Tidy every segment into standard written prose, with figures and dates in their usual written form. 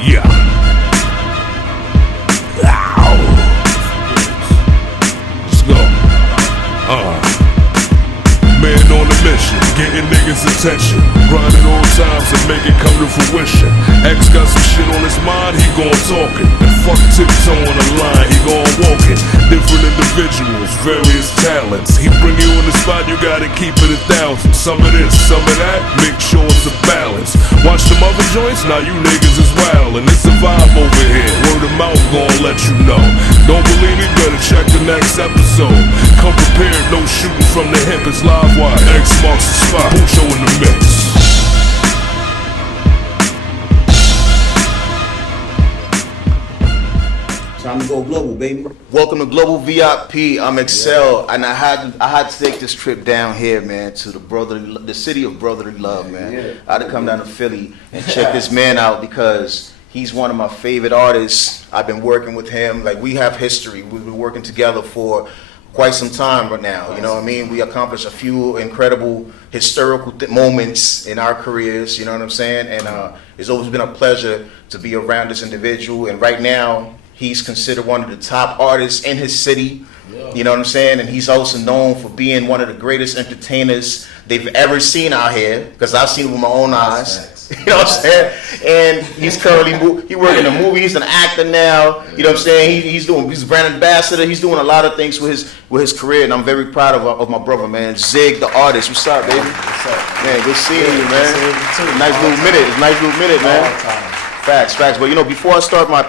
Yeah. Ow. Let's go. Man on a mission, getting niggas' attention, grinding on times and make it come to fruition. X got some shit on his mind, he gon' talk it. And fuck tiptoe on the line, he gon' walk it. Different individuals, various talents. He bring you on the spot, you gotta keep it 1,000. Some of this, some of that, make sure it's a balance. Watch them other joints, now you niggas is wild. And it's a vibe over here, word of mouth gon' let you know. Don't believe me, better check the next episode. Come prepared, no shooting from the hip, it's live wire. X marks the spot, Pucho in the mix. Time to go global, baby. Welcome to Global VIP. I'm Excell, and I had to take this trip down here, man, to the city of brotherly love, man. Yeah. I had to come down to Philly and check this man out because he's one of my favorite artists. I've been working with him. Like, we have history. We've been working together for quite some time right now. You know what I mean? We accomplished a few incredible historical moments in our careers. You know what I'm saying? And it's always been a pleasure to be around this individual. And right now, he's considered one of the top artists in his city. Yeah. You know what I'm saying? And he's also known for being one of the greatest entertainers they've ever seen out here, because I've seen it with my own eyes. You know what I'm saying? And he's currently he working in a movie. He's an actor now. You know what I'm saying? He's a brand ambassador. He's doing a lot of things with his career, and I'm very proud of my brother, man. Zigg TheArtist. What's up, baby? What's up? Man, good seeing you, man. Nice little minute, man. Facts. But you know, before I start my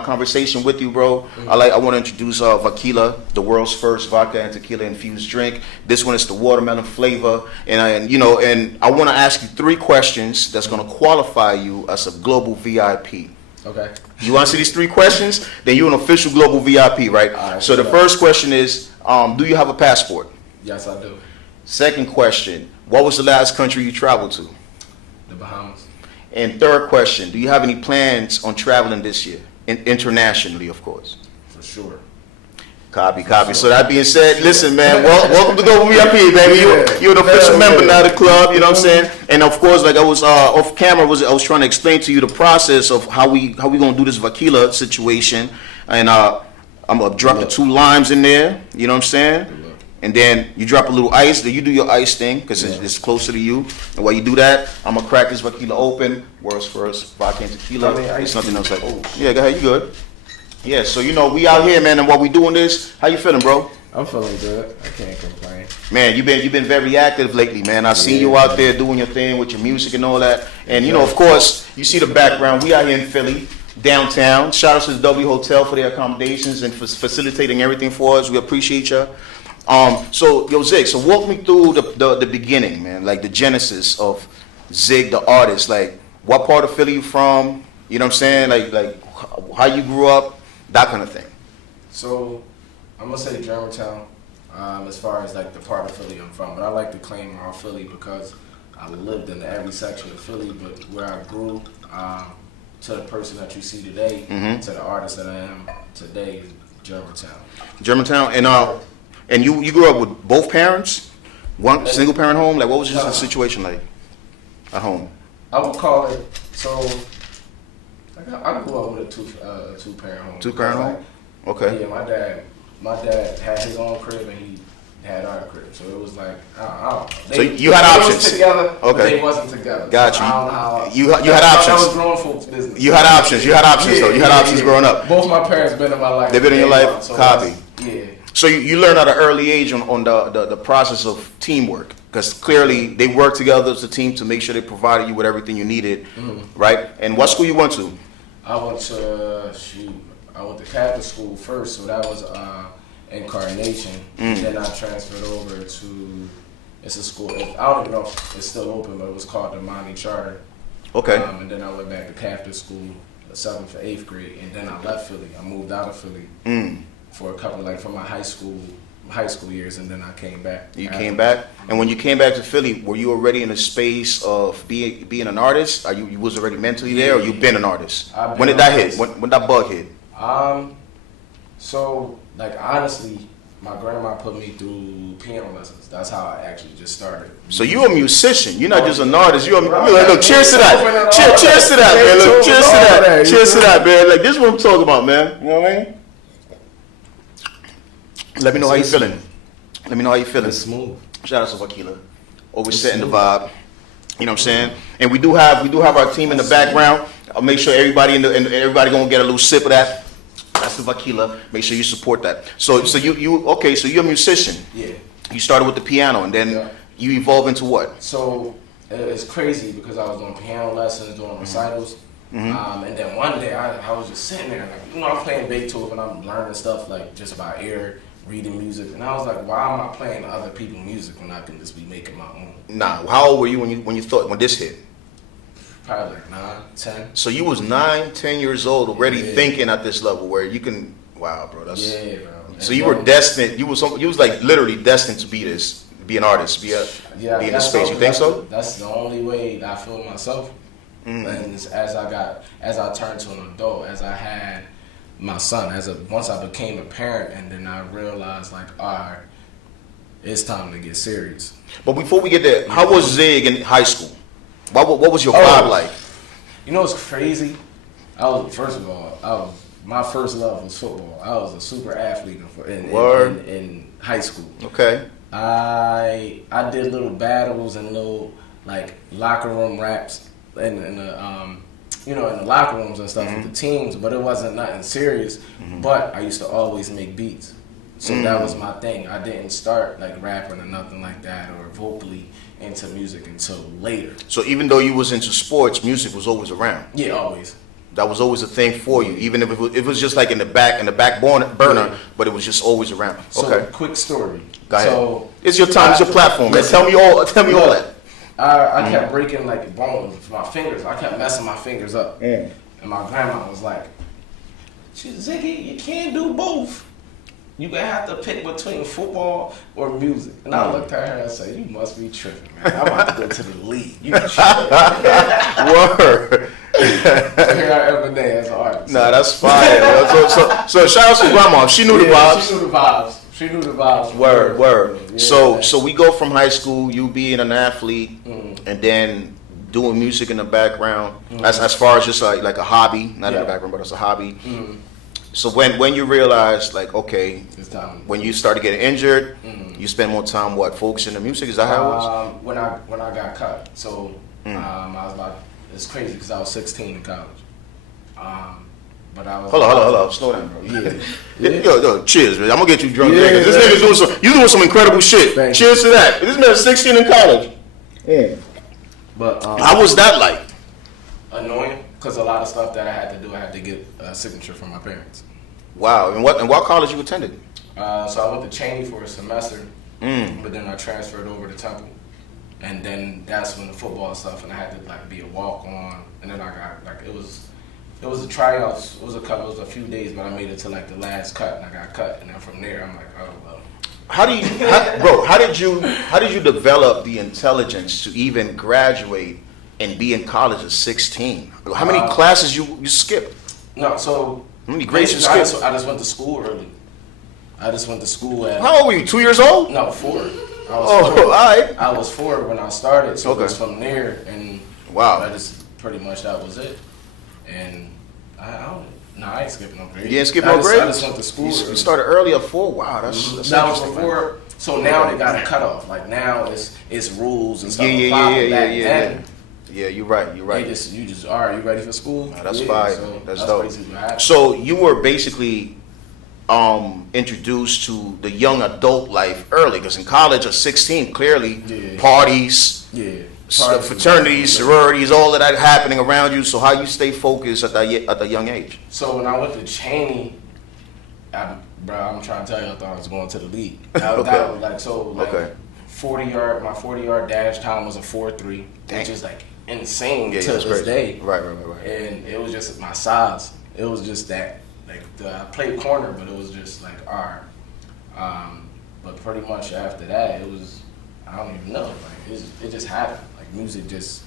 conversation with you, bro, I want to introduce Vakila, the world's first vodka and tequila infused drink. This one is the watermelon flavor, and I want to ask you 3 questions that's going to qualify you as a global VIP. Okay. You want to see these 3 questions? Then you're an official global VIP, right? All right, so the first question is, do you have a passport? Yes, I do. Second question, what was the last country you traveled to? The Bahamas. And third question, do you have any plans on traveling this year? Internationally, of course. For sure. Copy. So that being said, listen, man, welcome to Global VIP, baby. You're an official member now of the club, you know what I'm saying? And of course, like I was off camera, I was trying to explain to you the process of how we gonna do this Vakila situation. And I'm gonna drop the 2 limes in there, you know what I'm saying? And then you drop a little ice. Then you do your ice thing because it's closer to you. And while you do that, I'm gonna crack this Vakila open. World's first vodka and tequila. It's nothing else like. Oh, yeah, go ahead. You good? Yeah. So you know we out here, man. And while we doing this, how you feeling, bro? I'm feeling good. I can't complain. Man, you've been very active lately, man. I seen you out there doing your thing with your music and all that. And you know, of course, you see the background. We out here in Philly, downtown. Shout out to the W Hotel for their accommodations and for facilitating everything for us. We appreciate you. So yo, Zigg, so walk me through the beginning, man, like the genesis of Zigg TheArtist. Like, what part of Philly you from? You know what I'm saying? Like how you grew up, that kind of thing. So I'm gonna say Germantown, as far as like the part of Philly I'm from, but I like to claim all Philly because I lived in every section of Philly, but where I grew, to the person that you see today, to the artist that I am today, is Germantown. And you grew up with both parents? One single parent home? Like, what was your situation like at home? I would call it, so I grew up with a two parent home. 2-parent home? Okay. Yeah, my dad had his own crib and he had our crib. So it was like, I don't know. So you had options. They were together, okay. But they wasn't together. Got you. So I don't know how. You had options. That was grown folks' business. You had options though. You had options growing up. Both my parents been in my life. They've been in your life? So Copy. Yeah. So you learned at an early age on the process of teamwork, because clearly they worked together as a team to make sure they provided you with everything you needed, right? And what school you went to? I went to Catholic school first, so that was Incarnation. Then I transferred over to a school. I don't even know if it's still open, but it was called the Monty Charter. Okay. And then I went back to Catholic school, 7th to 8th grade, and then I left Philly. I moved out of Philly. For a couple, for my high school years, and then I came back. You came back, and when you came back to Philly, were you already in a space of being an artist? Are you was already mentally there, or you been an artist? When did that hit? When that bug hit? So honestly, my grandma put me through piano lessons. That's how I actually just started. So you a musician. You're not just an artist. You're like, look, cheers to that. Cheers to that, man. Look, cheers to that. Cheers to that, man. Like, this is what I'm talking about, man. You know what I mean? Let me know how you feeling. Let me know how you feeling. It's smooth. Shout out to Wakila. Always setting the vibe. You know what I'm saying? And we do have our team in the background. I'll make sure everybody everybody gonna get a little sip of that. That's the Vakila. Make sure you support that. So you okay? So you're a musician. Yeah. You started with the piano, and then you evolve into what? So it's crazy because I was doing piano lessons, doing recitals, and then one day I was just sitting there, like, you know, I'm playing Beethoven, and I'm learning stuff like just about ear, reading music, and I was like, why am I playing other people's music when I can just be making my own? Nah. How old were you when this hit? Probably like 9, 10. So you was 9, 10 years old already thinking at this level where you can. Wow, bro. That's. Yeah, bro. So you were destined. You was like literally destined to be an artist, be in this space. You think so? That's the only way that I feel myself. And as I turned to an adult, as I had my son, once I became a parent, and then I realized like, all right, it's time to get serious. But before we get there, how was Zigg in high school? What was your vibe like? You know, it's crazy. First of all, my first love was football. I was a super athlete in high school. Okay. I did little battles and little like locker room raps in the locker rooms and stuff with the teams, but it wasn't nothing serious. But I used to always make beats, so that was my thing. I didn't start like rapping or nothing like that or vocally into music until later. So even though you was into sports, music was always around. Yeah, always. That was always a thing for you, even if it was just like in the back burner, but it was just always around. So, okay. Quick story. Go ahead. So it's your time, it's your platform, man. Tell me all that. I kept breaking like bones with my fingers. I kept messing my fingers up. And my grandma was like, Ziggy, you can't do both. You gonna have to pick between football or music. And I looked at her and said, you must be tripping, man. I'm about to go to the league. You tripping. Word. Here I am today as an artist. Nah, that's fire. So shout out to grandma. She knew the vibes. She knew the vibes. Word. Yeah, so we go from high school, you being an athlete, and then doing music in the background, as far as just like a hobby, not in the background, but as a hobby. So when you realized, like, okay, it's time. When you started getting injured, you spend more time focusing on music. Is that how it was? When I got cut, so I was about. It's crazy because I was 16 in college. But I was. Hold on, slow down, bro. Yo, cheers, man. I'm gonna get you drunk. Yeah, this nigga's doing some incredible shit. Thanks. Cheers to that. This man's 16 in college. Yeah. But how was that like? Annoying, because a lot of stuff that I had to do, I had to get a signature from my parents. Wow. And what college you attended? So I went to Cheney for a semester, but then I transferred over to Temple, and then that's when the football stuff, and I had to like be a walk on, and then I got like it was a tryouts. It was a few days, but I made it to like the last cut, and I got cut, and then from there I'm like, oh well. How did you develop the intelligence to even graduate and be in college at 16? How many classes you skipped? No, so how many grades you skipped? I just went to school early. I just went to school at. How old were you? 2 years old? No, 4. All right. I was 4 when I started, so it was from there, and wow, pretty much that was it. And I ain't skipping no grades. You didn't skip no grades? I just went to school. You started early at 4. Wow, that's that was before. So now they got a cutoff. Like now it's rules and stuff. Yeah. Yeah, you're right. You just all right. You ready for school? Nah, that's fine. So that's dope. Basically what happened. So you were basically introduced to the young adult life early, because in college at 16, clearly parties, fraternities, sororities, all of that happening around you. So how you stay focused at the young age? So when I went to Cheney, I'm trying to tell you, I thought I was going to the league. That was like 40-yard. My 40-yard dash time was a 4.3, which is like insane to this day. Right. And it was just my size. It was just that. Like I played corner, but it was just like but pretty much after that, it was I don't even know. Like it just happened. Like music just.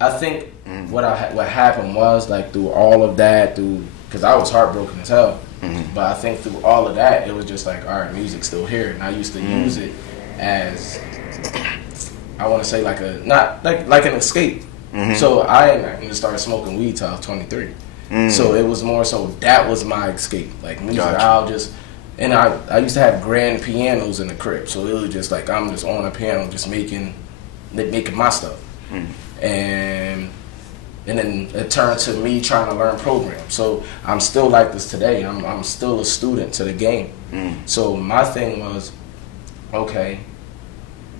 I think what happened was like through all of that, because I was heartbroken as hell. But I think through all of that, it was just like, all right, music's still here, and I used to use it as, I want to say like not like an escape. So I didn't start smoking weed till I was 23. So it was more so that was my escape, like music. Gotcha. I used to have grand pianos in the crib, so it was just like I'm just on a piano, just making my stuff, and then it turned to me trying to learn programs. So I'm still like this today. I'm still a student to the game. So my thing was, okay,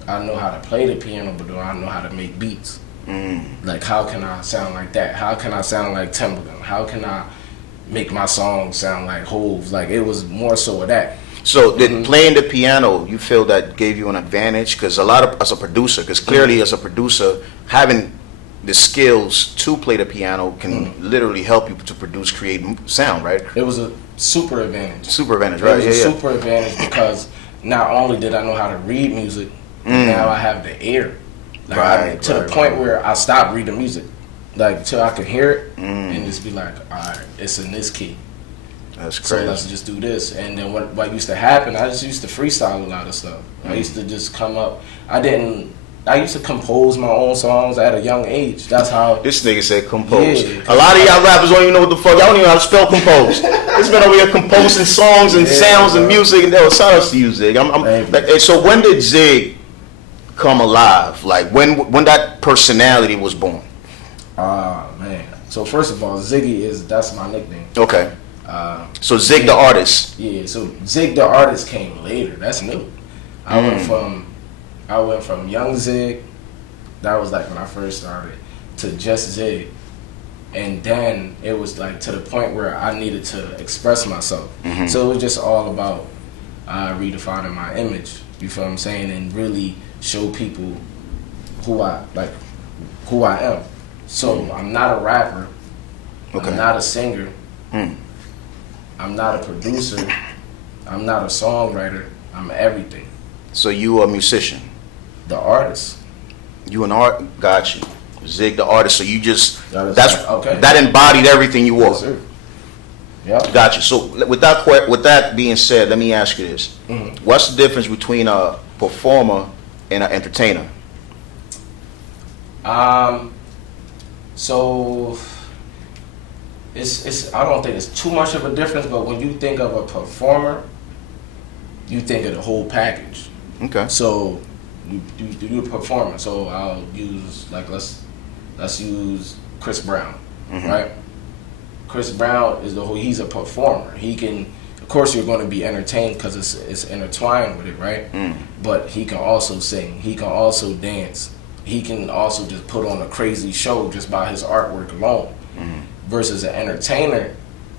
I know how to play the piano, but do I know how to make beats? Like, how can I sound like that? How can I sound like Timberland? How can I make my songs sound like Hove? Like, it was more so of that. So did playing the piano, you feel that gave you an advantage? Because as a producer, because clearly as a producer, having the skills to play the piano can literally help you to create sound, right? It was a super advantage. Super advantage, right? It was a super advantage because not only did I know how to read music, now I have the ear. Like to the point where I stopped reading music, like till I could hear it and just be like, all right, it's in this key. That's crazy. So let's just do this. And then what used to happen, I just used to freestyle a lot of stuff. I used to just come up. I used to compose my own songs at a young age. That's how. This nigga said compose. Yeah, a lot of y'all rappers don't even know what the fuck. Y'all don't even know how to spell compose. This man over here composing songs and sounds and music. And shout outs to you, Zigg. And so when did Zigg come alive? Like when that personality was born? Man. So first of all, Ziggy that's my nickname. Okay. So Zigg the Artist. Yeah. So Zigg the Artist came later. That's new. I went from young Zigg, that was like when I first started, to just Zigg. And then it was like to the point where I needed to express myself. So it was just all about redefining my image, you feel what I'm saying, and really show people who I am. So I'm not a rapper, I'm not a singer, I'm not a producer, I'm not a songwriter, I'm everything. So you a musician? The artist. You an art? Got you. Zigg the Artist. So you just okay. That embodied everything you were. Yes, sir. Yep. Got you. So with that being said, let me ask you this: what's the difference between a performer and an entertainer? So it's I don't think it's too much of a difference, but when you think of a performer, you think of the whole package. Okay. So you a performer. So I'll use let's use Chris Brown, right? Chris Brown he's a performer. He can, of course, you're going to be entertained because it's intertwined with it, right? But he can also sing. He can also dance. He can also just put on a crazy show just by his artwork alone. Versus an entertainer,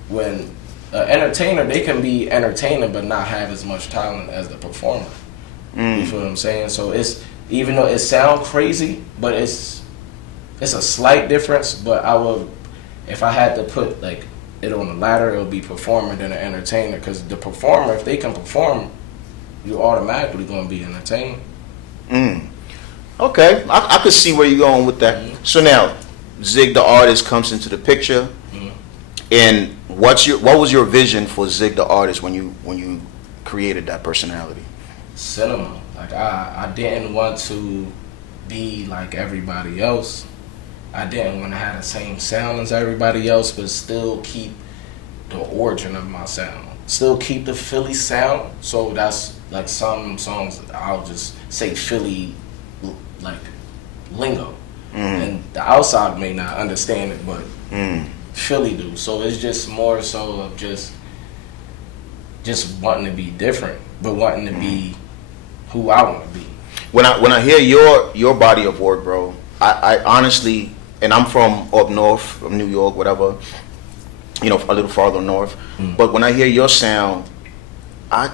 when an entertainer, they can be entertaining but not have as much talent as the performer. You feel what I'm saying? So it's, even though it sounds crazy, but it's a slight difference. But if I had to put like it on the ladder, it would be performer than an entertainer. Because the performer, if they can perform, you're automatically going to be entertaining. Okay, I could see where you're going with that. So now, Zigg the Artist comes into the picture, and what was your vision for Zigg the Artist when you created that personality? Cinema. Like I didn't want to be like everybody else. I didn't want to have the same sound as everybody else, but still keep the origin of my sound. Still keep the Philly sound. So that's like some songs I'll just say Philly like lingo. And the outside may not understand it, but Philly do. So it's just more so of just wanting to be different, but wanting to be who I want to be. When I hear your body of work, bro, I honestly, and I'm from up north, from New York, whatever, a little farther north. But when I hear your sound, I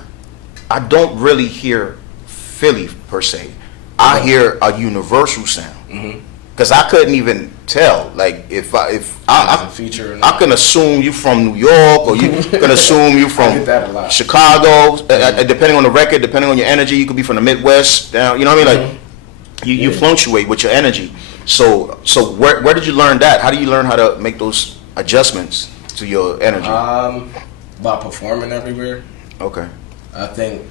don't really hear Philly per se. I hear a universal sound. Because I couldn't even tell, like if I can assume you from New York, or you can assume you from Chicago, depending on the record, depending on your energy. You could be from the Midwest, down, you know what I mean? Like you fluctuate with your energy. So where did you learn that? How do you learn how to make those adjustments to your energy? by performing everywhere. Okay. I think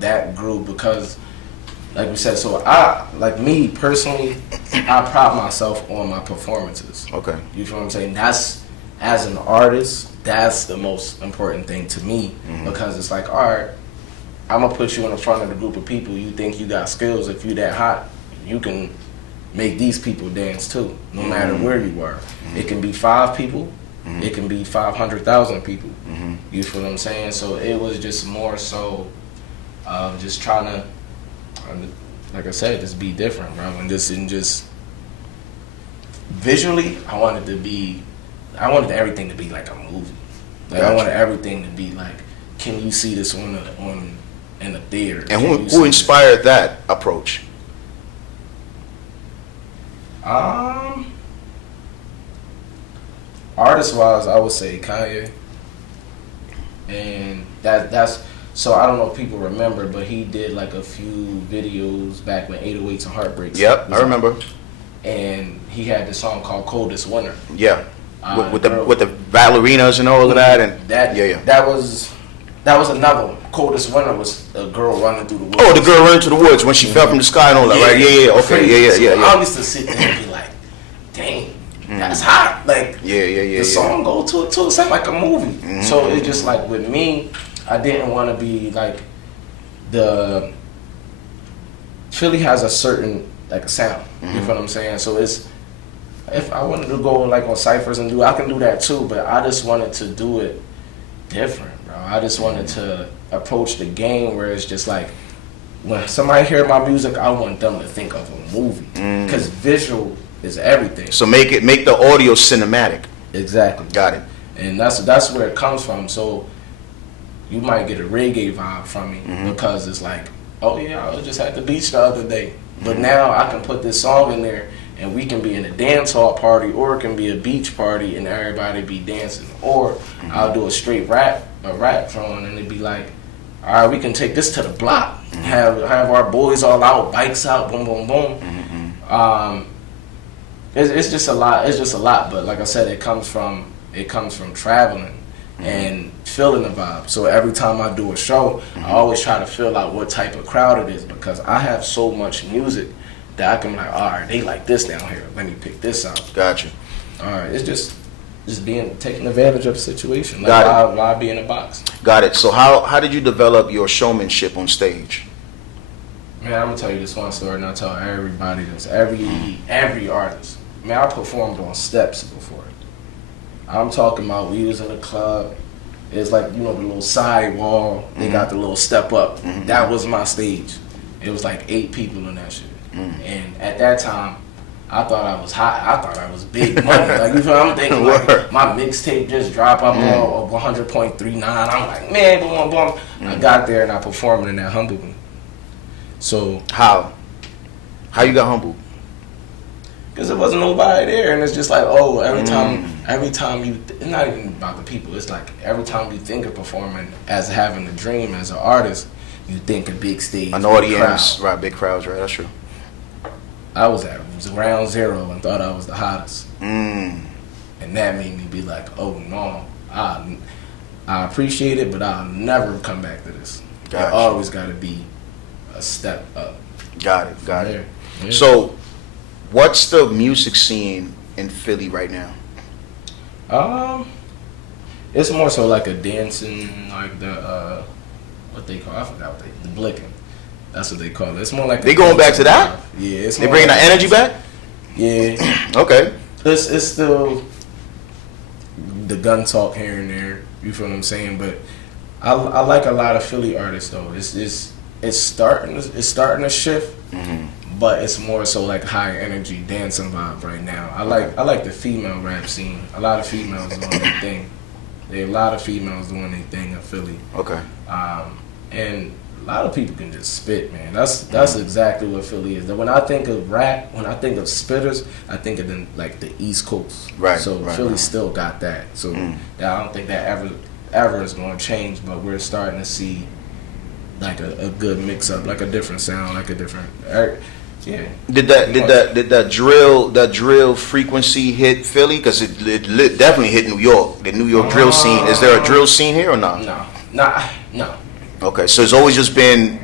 that grew because, like we said, so I, like me personally, I pride myself on my performances. Okay. You feel what I'm saying? That's, as an artist, that's the most important thing to me, because it's like, all right, I'm gonna put you in the front of a group of people. You think you got skills? If you that hot, you can make these people dance too, no matter where you are. It can be 5 people, it can be 500,000 people. You feel what I'm saying? So it was just more so just trying to, like I said, just be different, bro. And just visually, I wanted everything to be like a movie. Like, I wanted everything to be like, can you see this in the theater? And who inspired that approach? Artist-wise, I would say Kanye. And that's so I don't know if people remember, but he did like a few videos back when 808s and Heartbreaks. Yep, I remember. And he had this song called Coldest Winter. Yeah. With the ballerinas and all of that, and that was another one. Coldest Winter was a girl running through the woods. Oh, the girl running through the woods when she fell from the sky and all that, right? Yeah, okay, yeah. I used to sit there and be like, dang, that's hot. Like, the song go to it sound like a movie. So it's just like, with me, I didn't want to be like, Philly has a certain like sound. You feel what I'm saying? So it's, if I wanted to go like on ciphers and I can do that too, but I just wanted to do it different, bro. I just wanted to approach the game where it's just like, when somebody hear my music, I want them to think of a movie, because visual is everything. So make the audio cinematic. Exactly. Got it. And that's where it comes from. So you might get a reggae vibe from me because it's like, oh yeah, I was just at the beach the other day, but now I can put this song in there and we can be in a dance hall party, or it can be a beach party and everybody be dancing, or I'll do a straight rap song and it'd be like, all right, we can take this to the block, have our boys all out, bikes out, boom, boom, boom. It's just a lot. It's just a lot. But like I said, it comes from traveling and feeling the vibe. So every time I do a show, I always try to feel out what type of crowd it is, because I have so much music that I can be like, all right, they like this down here. Let me pick this out. Gotcha. All right, it's just taking advantage of the situation. Like, why be in a box? Got it. So how did you develop your showmanship on stage? Man, I'm gonna tell you this one story, and I tell everybody this. Every artist. Man, I performed on steps before. I'm talking about, we was in a club. It's like, you know, the little side wall. They got the little step up. That was my stage. It was like 8 people in that shit. And at that time, I thought I was hot. I thought I was big money. Like, you feel what I'm thinking? Like, my mixtape just dropped. I'm on 100.39. I'm like, man, boom, boom. I got there and I performed in that Humble Me. So How you got humbled? Because there wasn't nobody there, and it's just like, oh, every time you, it's not even about the people. It's like every time you think of performing as having a dream as an artist, you think a big stage, an audience, right? Big crowds, right? That's true. I was at ground zero and thought I was the hottest, and that made me be like, oh no, I appreciate it, but I'll never come back to this. Gotcha. It always got to be a step up. Got it. Yeah. So, what's the music scene in Philly right now? It's more so like a dancing, like the what they call, I forgot what the blicking. That's what they call it. It's more like they going back to that? Yeah, it's they bringing like that energy back. Yeah. Okay. It's still the gun talk here and there. You feel what I'm saying? But I like a lot of Philly artists though. It's starting to shift. But it's more so like high energy dancing vibe right now. I like the female rap scene. A lot of females doing their thing. There are a lot of females doing their thing in Philly. Okay. And a lot of people can just spit, man. That's exactly what Philly is. When I think of rap, when I think of spitters, I think of them like the East Coast. Right. So Philly still got that. So I don't think that ever is going to change. But we're starting to see like a good mix up, like a different sound, like a different. Yeah. Did that drill frequency hit Philly? Because it definitely hit New York. The New York drill scene. Is there a drill scene here or not? No. Okay, so it's always just been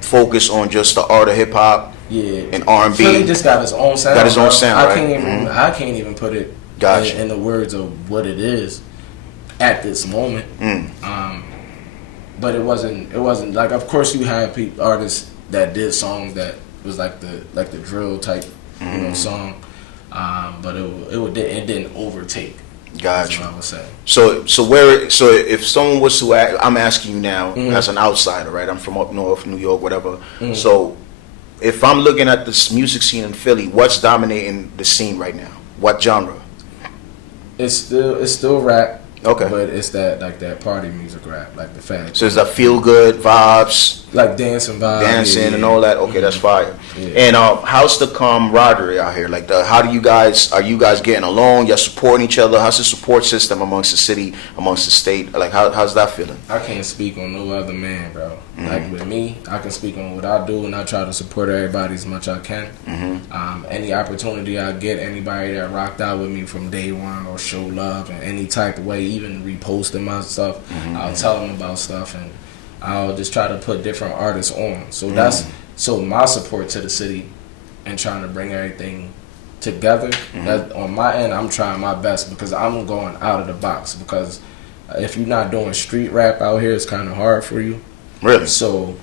focused on just the art of hip hop. Yeah. And R&B. Philly just got his own sound. Got his own sound, I right? I can't even put it in the words of what it is at this moment. But it wasn't like, of course you have artists that did songs that was like the drill type song, but it didn't overtake. Gotcha. That's what I would say. So if someone was to I'm asking you now as an outsider, right? I'm from up north, New York, whatever. So if I'm looking at this music scene in Philly, what's dominating the scene right now? What genre? It's still rap. Okay. But it's that party music rap, like the fat. So it's that feel good vibes, like dancing and all that. Okay, that's fire. Yeah. And how's the camaraderie out here? Like, are you guys getting along? You're supporting each other. How's the support system amongst the city, amongst the state? Like, how's that feeling? I can't speak on no other man, bro. Like with me, I can speak on what I do, and I try to support everybody as much as I can. Any opportunity I get, anybody that rocked out with me from day one or show love in any type of way, even reposting my stuff, I'll tell them about stuff, and I'll just try to put different artists on. So that's my support to the city and trying to bring everything together. That, on my end, I'm trying my best because I'm going out of the box. Because if you're not doing street rap out here, it's kind of hard for you. Really? So,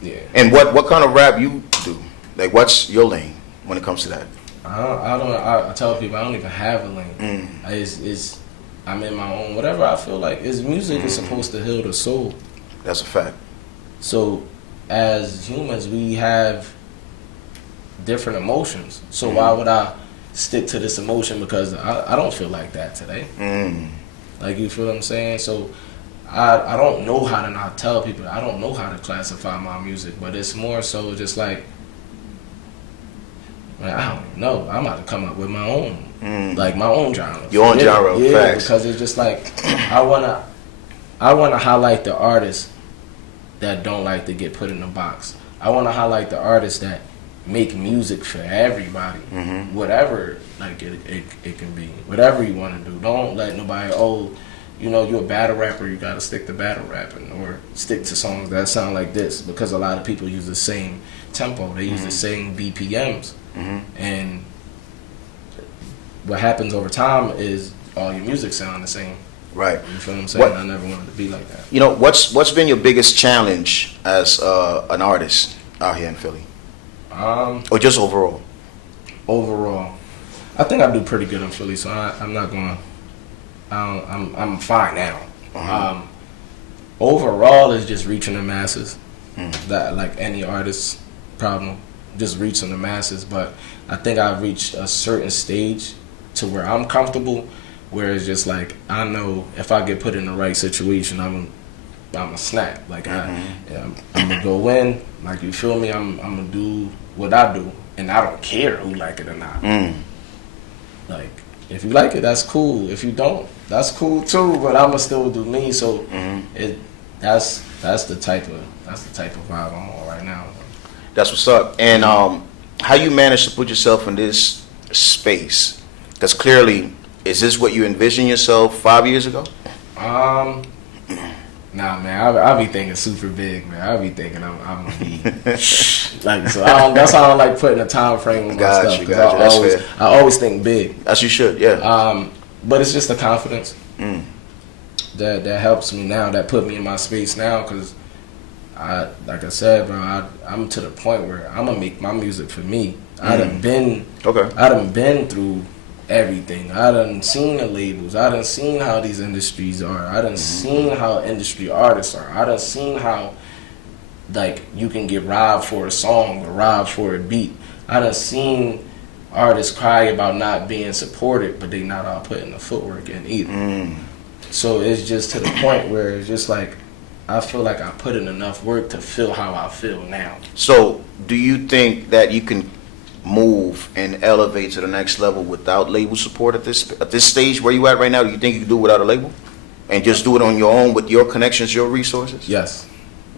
yeah. And what kind of rap you do? Like, what's your lane when it comes to that? I tell people I don't even have a lane. I'm in my own. Whatever I feel like. Music is supposed to heal the soul. That's a fact. So, as humans, we have different emotions. So why would I stick to this emotion because I don't feel like that today? Like, you feel what I'm saying? So I don't know how to not tell people. I don't know how to classify my music, but it's more so just like, I don't know. I'm about to come up with my own, like my own genre. Your own genre, yeah, facts. Because it's just like I wanna highlight the artists that don't like to get put in a box. I wanna highlight the artists that make music for everybody, whatever like it can be, whatever you want to do. Don't let nobody, you're a battle rapper, you gotta stick to battle rapping or stick to songs that sound like this, because a lot of people use the same tempo, they use the same BPMs, and what happens over time is all your music sound the same. Right. You feel what I'm saying? I never wanted to be like that. You know, what's been your biggest challenge as an artist out here in Philly? Or just overall? Overall, I think I do pretty good in Philly, so I'm not going. I'm fine now. Overall, is just reaching the masses. That, like any artist's problem, just reaching the masses. But I think I've reached a certain stage to where I'm comfortable, where it's just like I know if I get put in the right situation, I'm a snap. Like I'm gonna go in. Like, you feel me? I'm gonna do what I do, and I don't care who like it or not. Like, if you like it, that's cool. If you don't, that's cool too. But I'ma still do me. So that's the type of vibe I'm on right now. That's what's up. And how you manage to put yourself in this space? Because clearly, is this what you envisioned yourself 5 years ago? Nah, man, I be thinking super big, man. I be thinking I'm gonna be like, so that's how I don't like putting a time frame on my stuff. Gotcha. I always think big. As you should, yeah. But it's just the confidence that helps me now, that put me in my space now, because like I said, bro, I'm to the point where I'm gonna make my music for me. I done been through everything. I done seen the labels. I done seen how these industries are. I done seen how industry artists are. I done seen how, like, you can get robbed for a song or robbed for a beat. I done seen artists cry about not being supported, but they not all putting the footwork in either. So it's just to the point where it's just like, I feel like I put in enough work to feel how I feel now. So do you think that you can move and elevate to the next level without label support at this stage where you at right now? Do you think you can do it without a label and just do it on your own with your connections, your resources? Yes,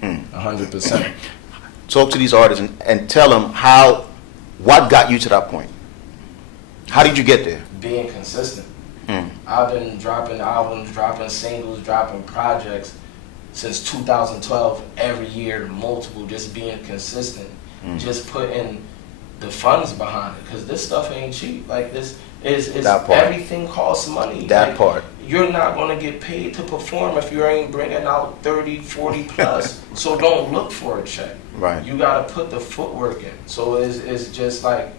100%. Talk to these artists and tell them what got you to that point. How did you get there? Being consistent. I've been dropping albums, dropping singles, dropping projects since 2012, every year, multiple, just being consistent, just putting the funds behind it, because this stuff ain't cheap. Like, this is everything costs money. That like, part. You're not going to get paid to perform if you ain't bringing out 30, 40 plus. So don't look for a check. Right. You got to put the footwork in. So it's just like,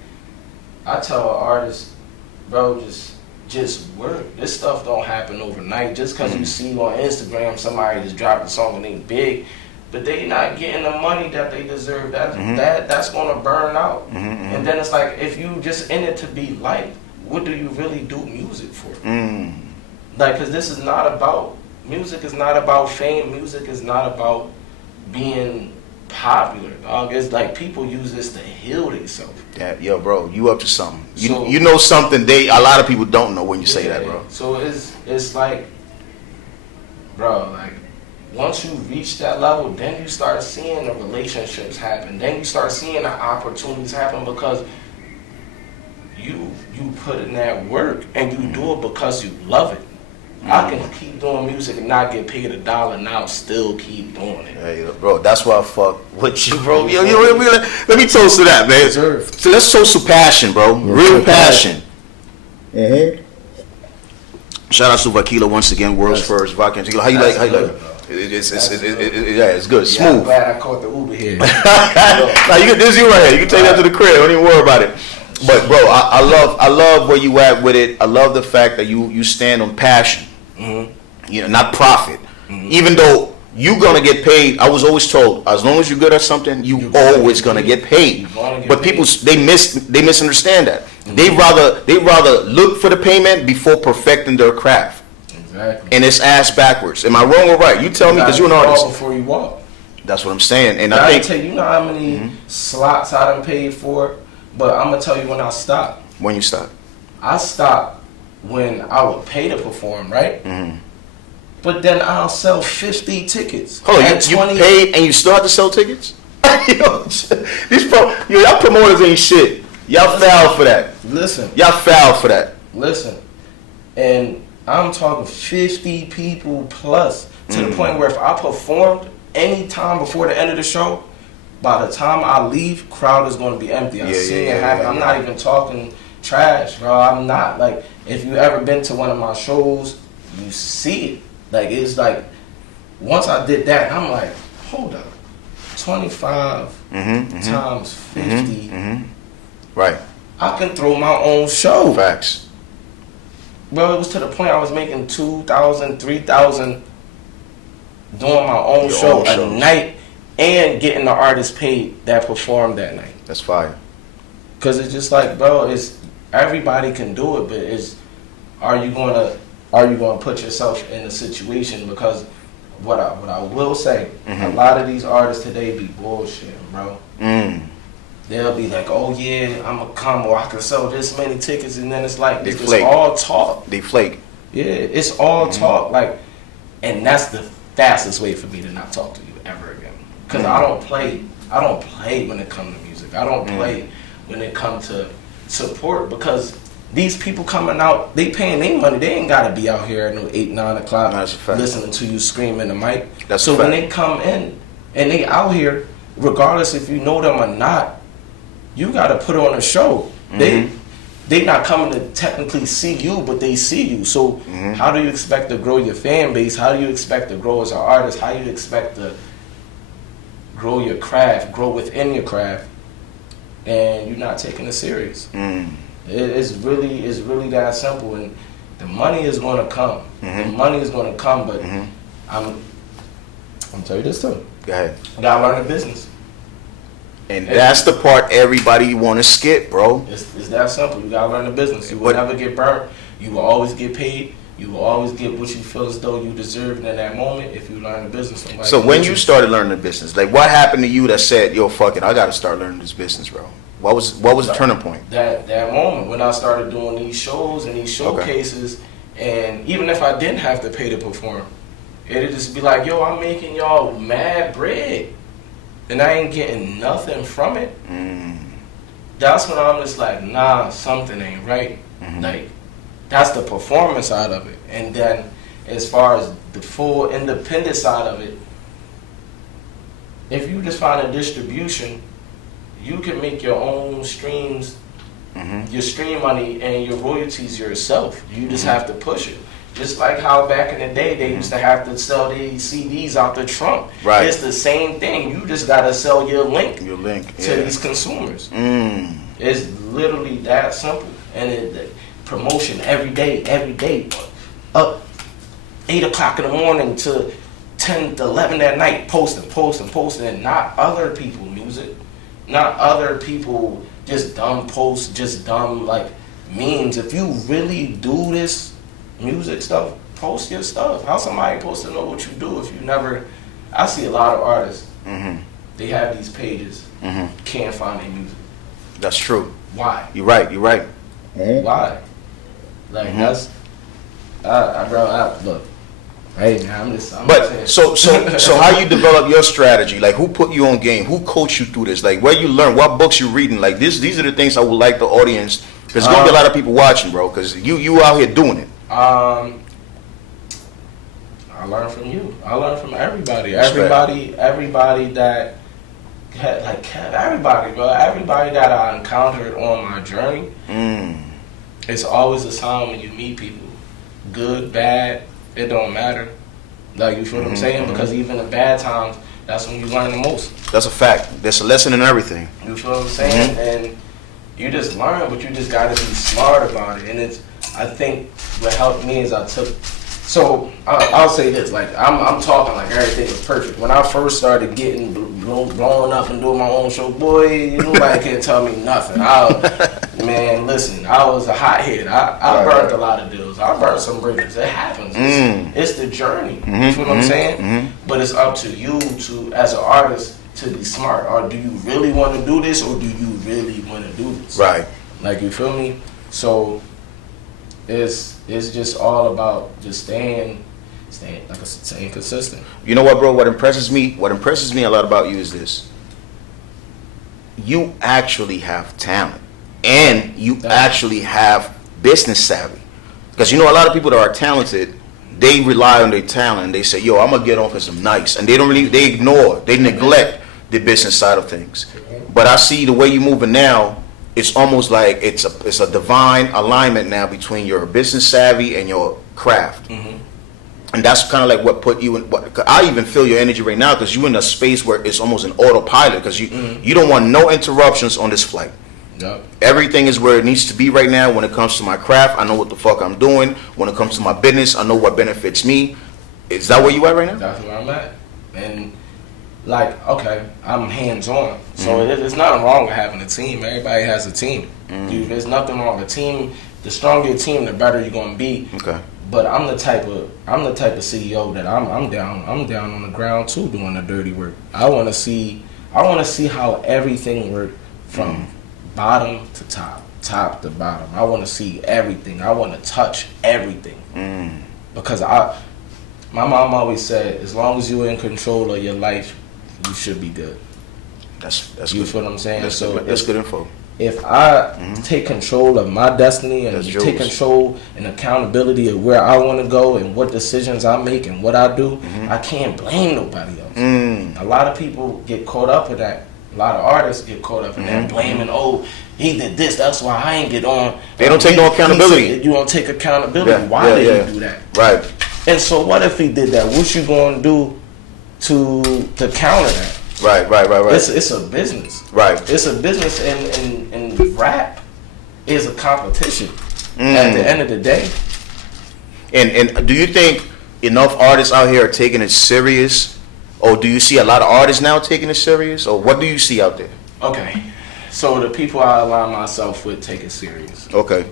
I tell an artist, bro, just work. This stuff don't happen overnight. Just because you see on Instagram somebody just dropped a song and they big, but they not getting the money that they deserve. That's gonna burn out. And then it's like, if you just in it to be liked, what do you really do music for? Like, because this is not about, music is not about fame. Music is not about being popular, dog. It's like people use this to heal themselves. Yeah, yo, bro, you up to something. You know something a lot of people don't know when you say that, bro. So it's like, bro, like, once you reach that level, then you start seeing the relationships happen. Then you start seeing the opportunities happen, because you put in that work and you do it because you love it. I can keep doing music and not get paid $1 and I'll still keep doing it. Hey, bro, that's why I fuck with you, bro. Yo, let me toast to that, man. So let's toast to passion, bro. Real passion. Shout out to Vakila once again, world's first vodka and tequila. How you like it? It's good, smooth. I'm glad I caught the Uber here. Now you can, this is you right here. You can take that to the crib. Don't even worry about it. But bro, I love where you at with it. I love the fact that you stand on passion. You know, not profit. Even though you gonna get paid, I was always told, as long as you're good at something, you always gonna get paid. But people they misunderstand that. They rather look for the payment before perfecting their craft. Exactly. And it's ass backwards. Am I wrong or right? You tell me, because you're an artist. Before you walk. That's what I'm saying. And I I think, tell you know how many slots I done paid for, but I'm gonna tell you when I stopped. when you stop. I stopped when I would pay to perform, right? But then I'll sell 50 tickets. Hold on, you paid and you still have to sell tickets? Y'all promoters ain't shit. Y'all foul for that. Listen. Y'all foul for that. Listen. And I'm talking 50 people plus, to the point where if I performed any time before the end of the show, by the time I leave, crowd is going to be empty. I've seen it happen. I'm not even talking trash, bro. I'm not. Like, if you ever been to one of my shows, you see it. Like, it's like, once I did that, I'm like, hold up. 25 times 50. Right. I can throw my own show. Facts. Bro, it was to the point I was making $2,000, $3,000 doing my own show a night and getting the artist paid that performed that night. That's fire. Cause it's just like, bro, it's everybody can do it, but are you gonna put yourself in a situation? Because what I will say, a lot of these artists today be bullshitting, bro. They'll be like, oh yeah, I'm gonna come, or I can sell this many tickets, and then it's like, it's all talk. They flake. Yeah, it's all talk. Like, and that's the fastest way for me to not talk to you ever again. Cause I don't play when it comes to music. I don't play when it comes to support, because these people coming out, they paying their money. They ain't gotta be out here at no 8, 9 o'clock listening to you scream in the mic. So when they come in and they out here, regardless if you know them or not, you gotta put on a show. They not coming to technically see you, but they see you. So how do you expect to grow your fan base? How do you expect to grow as an artist? How do you expect to grow your craft, grow within your craft, and you're not taking it serious? It's really that simple, and the money is going to come. The money is going to come, but I'm tell you this too. Go ahead. You gotta learn the business. And that's the part everybody want to skip, bro. It's that simple. You gotta learn the business. You will never get burnt. You will always get paid. You will always get what you feel as though you deserve in that moment if you learn the business. So when you started learning the business, like what happened to you that said, yo, fuck it, I gotta start learning this business, bro? What was the turning point? That moment when I started doing these shows and these showcases, and even if I didn't have to pay to perform, it'd just be like, yo, I'm making y'all mad bread. and I ain't getting nothing from it, that's when I'm just like, nah, something ain't right. Like, that's the performance side of it. And then as far as the full independent side of it, if you just find a distribution, you can make your own streams, your stream money and your royalties yourself. You just have to push it. Just like how back in the day they used to have to sell these CDs out the trunk. Right. It's the same thing. You just gotta sell your link to yeah. these consumers. It's literally that simple. And promotion every day. Up 8 o'clock in the morning to 10 to 11 at night, posting, and not other people's music, not other people just dumb posts, just dumb like memes. If you really do this music stuff, post your stuff. How somebody supposed to know what you do if you never? I see a lot of artists. They have these pages, can't find their music. That's true. Why? You're right. Why? Like that's, look. Hey man, I'm just But saying. so how you develop your strategy? Like, who put you on game? Who coached you through this? Like, where you learn? What books you reading? Like these are the things I would like the audience. There's gonna be a lot of people watching, bro. Because you out here doing it. I learn from you. I learn from everybody. That's Everybody that everybody, bro. Everybody that I encountered on my journey. It's always a sign when you meet people, good, bad. It don't matter. Like, you feel what I'm saying? Because even the bad times, that's when you learn the most. That's a fact. There's a lesson in everything. You feel what I'm saying? And you just learn, but you just got to be smart about it. And I think what helped me is so I'll say this, like, I'm talking like everything was perfect. When I first started getting blowing up and doing my own show, boy, nobody can tell me nothing. Man, listen, I was a hothead. I burnt a lot of deals. I burnt some bridges. It happens. It's the journey. You feel what I'm saying? But it's up to you to, as an artist, to be smart. Or do you really want to do this, or do you really want to do this? Right. Like, you feel me? So it's just all about just staying consistent. You know what, bro? What impresses me a lot about you is this: you actually have talent, and you actually have business savvy. Because you know, a lot of people that are talented, they rely on their talent. And they say, "Yo, I'm gonna get on because I'm nice," and they neglect the business side of things. But I see the way you're moving now. It's almost like it's a divine alignment now between your business savvy and your craft. And that's kind of like what put you in. I even feel your energy right now because you're in a space where it's almost an autopilot because you don't want no interruptions on this flight. Yep. Everything is where it needs to be right now. When it comes to my craft, I know what the fuck I'm doing. When it comes to my business, I know what benefits me. Is that where you at right now? That's where I'm at. And like, okay, I'm hands-on. So there's nothing wrong with having a team. Everybody has a team. Dude, there's nothing wrong with a team. The stronger your team, the better you're gonna be. Okay. But I'm the type of CEO that I'm down on the ground too, doing the dirty work. I wanna see how everything works from bottom to top to bottom. I wanna see everything. I wanna touch everything. Because my mom always said, as long as you're in control of your life, you should be good. That's You good. feel what I'm saying? That's good info. If I take control of my destiny and take control and accountability of where I want to go and what decisions I make and what I do, I can't blame nobody else. A lot of people get caught up in that. A lot of artists get caught up in that, blaming, oh, he did this, that's why I ain't get on. They don't take no accountability. You don't take accountability. Why did he do that? Right. And so what if he did that? What you going to do to counter that? Right. It's a business. Right. It's a business, and rap is a competition at the end of the day. And do you think enough artists out here are taking it serious? Or do you see a lot of artists now taking it serious? Or what do you see out there? Okay. So the people I align myself with take it serious. Okay.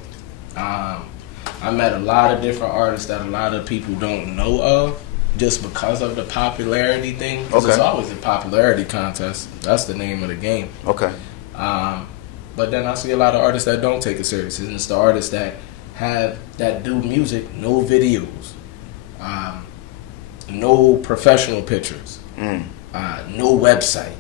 I met a lot of different artists that a lot of people don't know of just because of the popularity thing. Okay. It's always a popularity contest. That's the name of the game. Okay. But then I see a lot of artists that don't take it serious. And it's the artists that do music, no videos, no professional pictures. no website.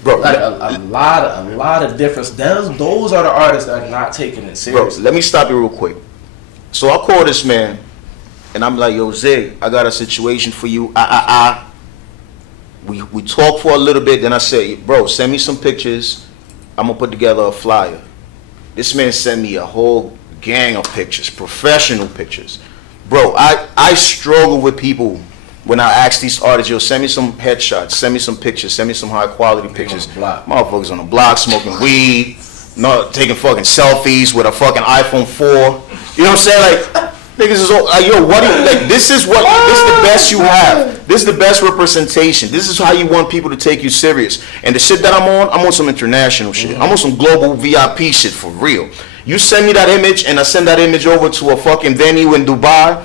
Bro, Like a lot of difference. Those are the artists that are not taking it bro, seriously. let me stop you real quick. So I call this man, and I'm like, yo, Zigg, I got a situation for you. We talk for a little bit, then I say, bro, send me some pictures. I'm gonna put together a flyer. This man sent me a whole gang of pictures, professional pictures. Bro, I struggle with people when I ask these artists, yo, send me some headshots, send me some pictures, send me some high quality pictures. Motherfuckers on the block smoking weed, taking fucking selfies with a fucking iPhone 4. You know what I'm saying? Like, niggas is all, like, yo, what do you, like, this is the best you have. This is the best representation. This is how you want people to take you serious. And the shit that I'm on some international shit. I'm on some global VIP shit for real. You send me that image and I send that image over to a fucking venue in Dubai,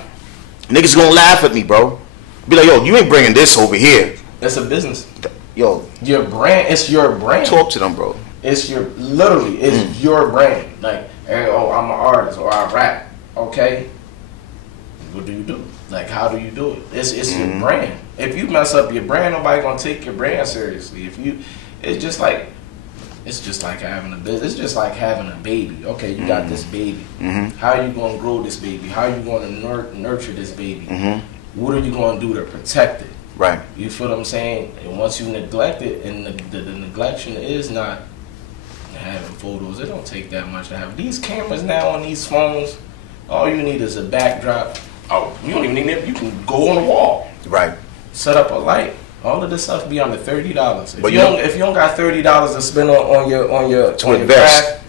niggas gonna laugh at me, bro. Be like, yo, you ain't bringing this over here. It's a business. Yo. Your brand, it's your brand. Talk to them, bro. It's your, literally, it's your brand. Like, hey, oh, I'm an artist or I rap. Okay. What do you do? Like, how do you do it? It's your brand. If you mess up your brand, nobody gonna take your brand seriously. It's just like having a business. It's just like having a baby. Okay, you got this baby. How are you gonna grow this baby? How are you gonna nurture this baby? What are you gonna do to protect it? Right. You feel what I'm saying? And once you neglect it, and the neglection is not having photos. It don't take that much to have these cameras now on these phones. All you need is a backdrop. Oh, you don't even need it. You can go on the wall. Right. Set up a light. All of this stuff be under $30. But if you don't got $30 to spend on your craft,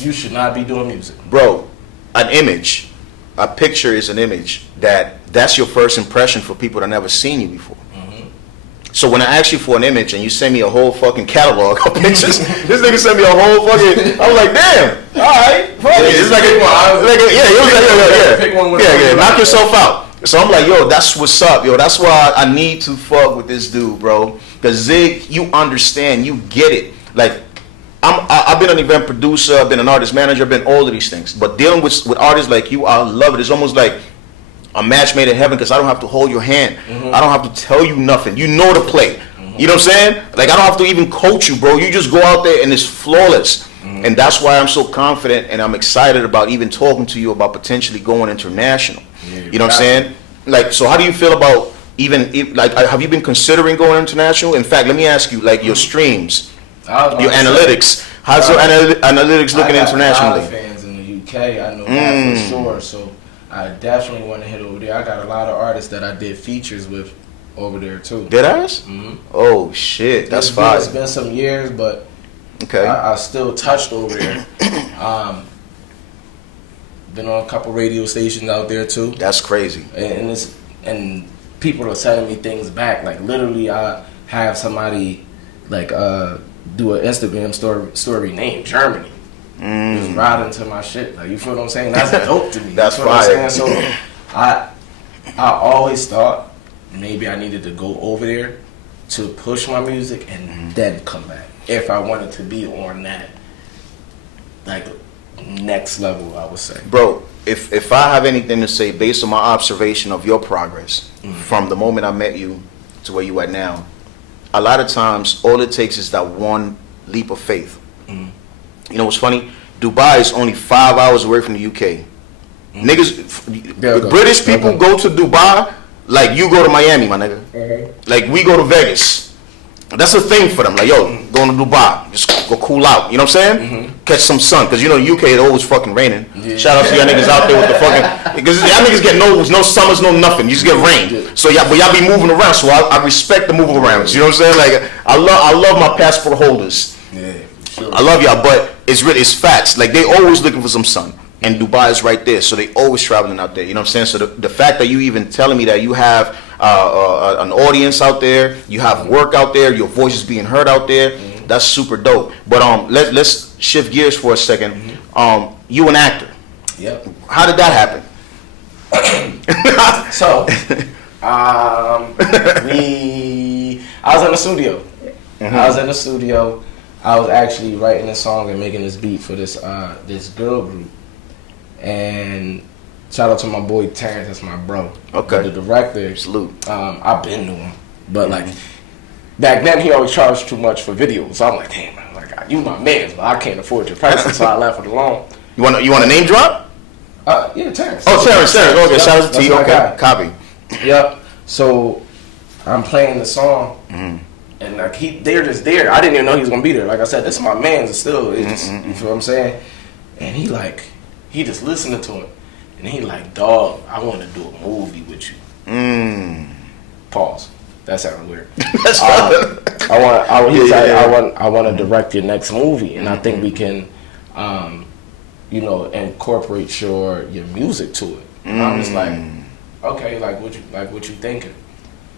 you should not be doing music. Bro, an image, a picture is an image that's your first impression for people that never seen you before. So when I ask you for an image and you send me a whole fucking catalog of pictures, this nigga sent me a whole fucking, I'm like, damn, all right, fuck it. It's like, knock yourself out. So I'm like, yo, that's what's up, yo. That's why I need to fuck with this dude, bro. Because Zigg, you understand, you get it. Like, I've been an event producer, I've been an artist manager, I've been all of these things. But dealing with artists like you, I love it. It's almost like a match made in heaven because I don't have to hold your hand. I don't have to tell you nothing. You know the play. You know what I'm saying? Like, I don't have to even coach you, bro. You just go out there and it's flawless. And that's why I'm so confident and I'm excited about even talking to you about potentially going international. You know what I'm saying? Like, so how do you feel about have you been considering going international? In fact, let me ask you, like, your streams, your analytics. How's your analytics looking internationally? I got a lot of fans in the UK. I know that for sure. So I definitely want to hit over there. I got a lot of artists that I did features with over there too. Did I? Oh shit, that's fine. It's been some years, but okay, I still touched over there. Been on a couple radio stations out there too. That's crazy. And people are sending me things back. Like, literally, I have somebody like do an Instagram story named Germany. Just riding to my shit. Like, you feel what I'm saying? That's dope to me. That's fire. So I always thought maybe I needed to go over there to push my music and then come back if I wanted to be on that, like, next level, I would say. Bro, if I have anything to say based on my observation of your progress from the moment I met you to where you at now, a lot of times all it takes is that one leap of faith. You know what's funny? Dubai is only 5 hours away from the UK. British people go to Dubai like you go to Miami, my nigga. Like we go to Vegas. That's a thing for them. Like, yo, going to Dubai, just go cool out. You know what I'm saying? Catch some sun, because you know the UK is always fucking raining. Shout out to y'all niggas out there with the fucking, because y'all niggas get no summers, no nothing. You just get rain. So y'all be moving around. So I respect the moving around. You know what I'm saying? Like, I love my passport holders. Yeah, sure. I love y'all, but it's facts. Like, they always looking for some sun. And Dubai is right there, so they always traveling out there. You know what I'm saying? So the fact that you even telling me that you have an audience out there, you have work out there, your voice is being heard out there, that's super dope. But let's shift gears for a second. You an actor. Yep. How did that happen? So, I was in the studio. I was actually writing a song and making this beat for this girl group. And Shout out to my boy Terrence, that's my bro. Okay. The director. Salute. I've been to him, but like back then he always charged too much for videos. So I'm like, damn, man, like you my man, but I can't afford your prices, so I left it alone. You want a name drop? Yeah, Terrence. Oh, Terrence. Okay, Yep, shout out to that's T. my Okay, guy. copy. Yep. So I'm playing the song, and like they're just there. I didn't even know he was gonna be there. Like I said, this is my man. Still, it's just, you feel what I'm saying? And he just listening to it, and he like, dog, I want to do a movie with you. Pause. That sounded weird. I want to direct your next movie, and I think we can, incorporate your music to it. And I'm just like, okay, like what you thinking,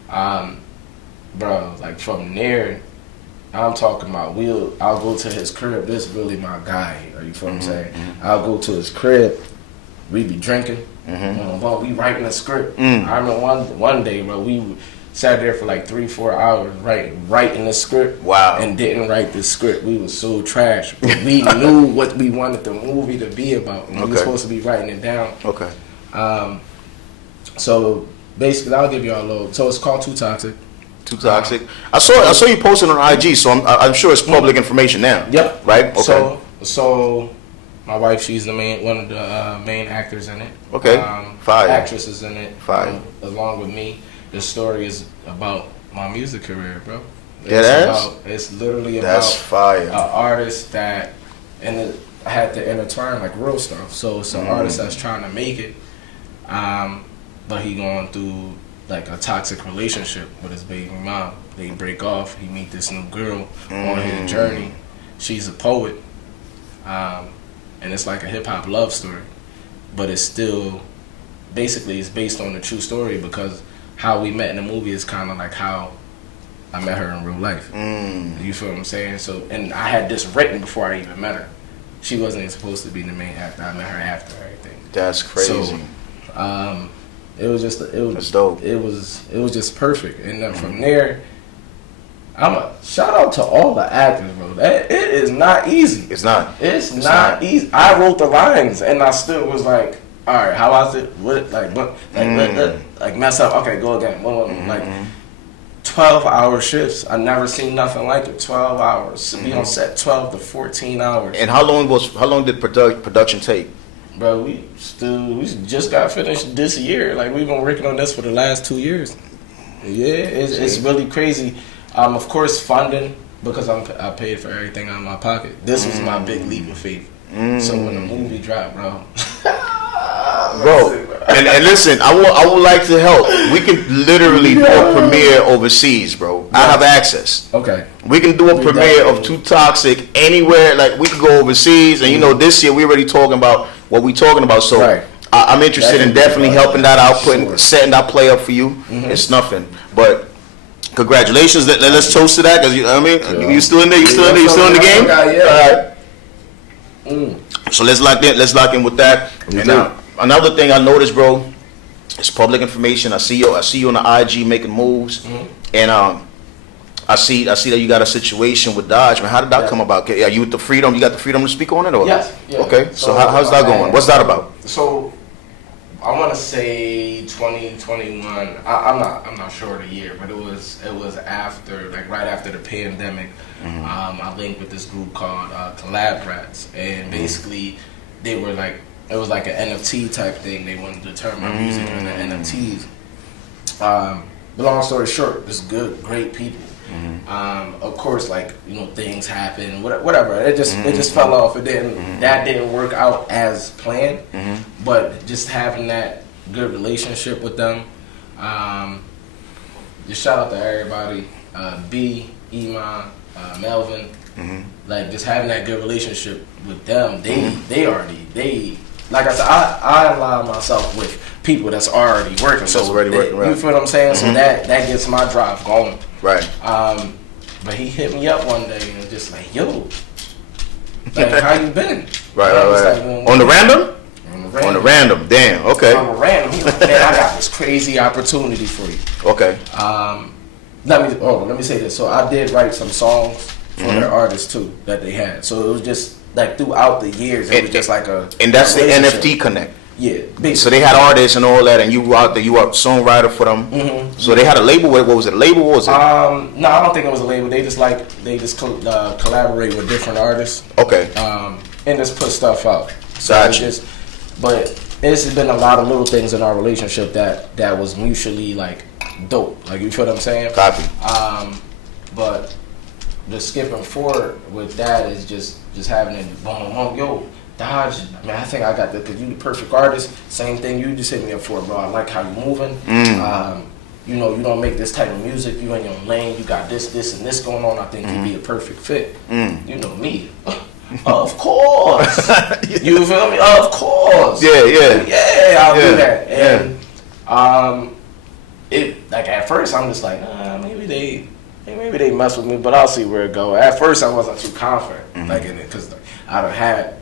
bro? Like from there, I'm talking about I'll go to his crib. This is really my guy. You feel what I'm saying? I'll go to his crib. We be drinking. We writing a script. I remember one day, bro, we sat there for like 3-4 hours writing the script. Wow. And didn't write the script. We was so trash. But we knew what we wanted the movie to be about. And we were supposed to be writing it down. Okay. So basically, I'll give you all a little. So it's called Too Toxic. Too Toxic. I saw you posting on IG, so I'm sure it's public information now. Yep. Right. Okay. So my wife, she's one of the main actors in it. Okay. Fire. Actresses in it. Fire. Along with me. The story is about my music career, bro. It's literally about fire. An artist that I had to intertwine like real stuff. So it's an artist that's trying to make it, but he going through like a toxic relationship with his baby mom. They break off. He meet this new girl on his journey. She's a poet, and it's like a hip hop love story, but it's still basically it's based on a true story because how we met in the movie is kind of like how I met her in real life. You feel what I'm saying? So, and I had this written before I even met her. She wasn't even supposed to be the main actor. I met her after everything. That's crazy. So, that's dope. It was just perfect. And then from there, shout out to all the actors, bro. It is not easy. It's not. It's not easy. I wrote the lines, and I still was like, all right, how was it? Like mess up. Okay, go again. Like 12-hour shifts. I never seen nothing like it. 12 hours to be on set, 12 to 14 hours. And how long did production take? Bro, we just got finished this year. Like we've been working on this for the last 2 years. Yeah, it's really crazy. Of course, funding because I paid for everything out of my pocket. This was my big leap of faith. So when the movie dropped, bro. And listen, I would like to help. We can literally do a premiere overseas, bro. Yes. I have access. Okay. We can do a premiere of Too Toxic anywhere. Like we could go overseas, and this year we already talking about what we talking about. So I'm interested in definitely helping that out, setting that play up for you. It's nothing, but. Congratulations! Let's toast to that because you still in there. You still in there. You still in the game. All right. So let's lock in with that. And another thing I noticed, bro, it's public information. I see you on the IG making moves, and I see that you got a situation with Dodge. Man, how did that come about? Are you with the freedom? You got the freedom to speak on it, or? Yes. Yeah. Okay. So how's that going? What's that about? So I want to say 2021. I'm not sure the year, but it was after, like right after the pandemic. I linked with this group called Collab Rats, and basically they were like, it was like an NFT type thing. They wanted to turn my music into NFTs. But long story short, it's great people. Of course, like things happen, whatever. It just fell off. That didn't work out as planned. But just having that good relationship with them, just shout out to everybody, B, Iman, Melvin, like just having that good relationship with them. They already like I said, I align myself with people that's already working. So already working, right. You feel what I'm saying? So that gets my drive going. Right. But he hit me up one day and was just like, yo, like, how you been? Right. Like, on the random? On the random. Damn. Okay. On the random. He like, man, I got this crazy opportunity for you. Okay. Let me say this. So I did write some songs for their artists too that they had. So it was just like throughout the years, it was just like a. And that's the NFT connect. Yeah, basically. So they had artists and all that, and you were out there, you were a songwriter for them. Mm-hmm. So they had a label. What was it? A label? What was it? No, I don't think it was a label. They just collaborate with different artists. Okay. And just put stuff out. So Gotcha. but it's been a lot of little things in our relationship that was mutually like dope. Like, you feel what I'm saying? Copy. But just skipping forward with that is just having it boom, boom, yo, Dodge, man, I think I got that because you the perfect artist. Same thing you just hit me up for, bro. I like how you moving. You know, you don't make this type of music. You in your own lane. You got this, and this going on. I think you'd be a perfect fit. You know me. Of course. You feel me? Of course. Yeah, I'll do that. And it like at first I'm just like, maybe they mess with me, but I'll see where it go. At first I wasn't too confident like in it because I done had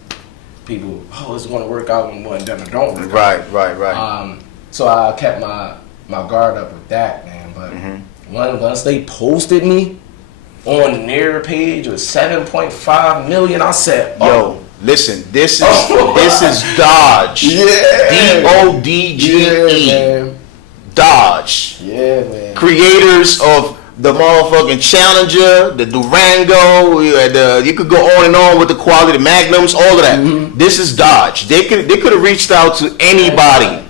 people, it's going to work out, and then it don't work out. Right. So I kept my guard up with that, man. But once they posted me on their page with 7.5 million, I said, yo, listen, this is Dodge. DODGE. Yeah, Dodge. yeah, man. Creators of the motherfucking Challenger, the Durango, you could go on and on with the quality, the Magnums, all of that. This is Dodge. They could have reached out to anybody.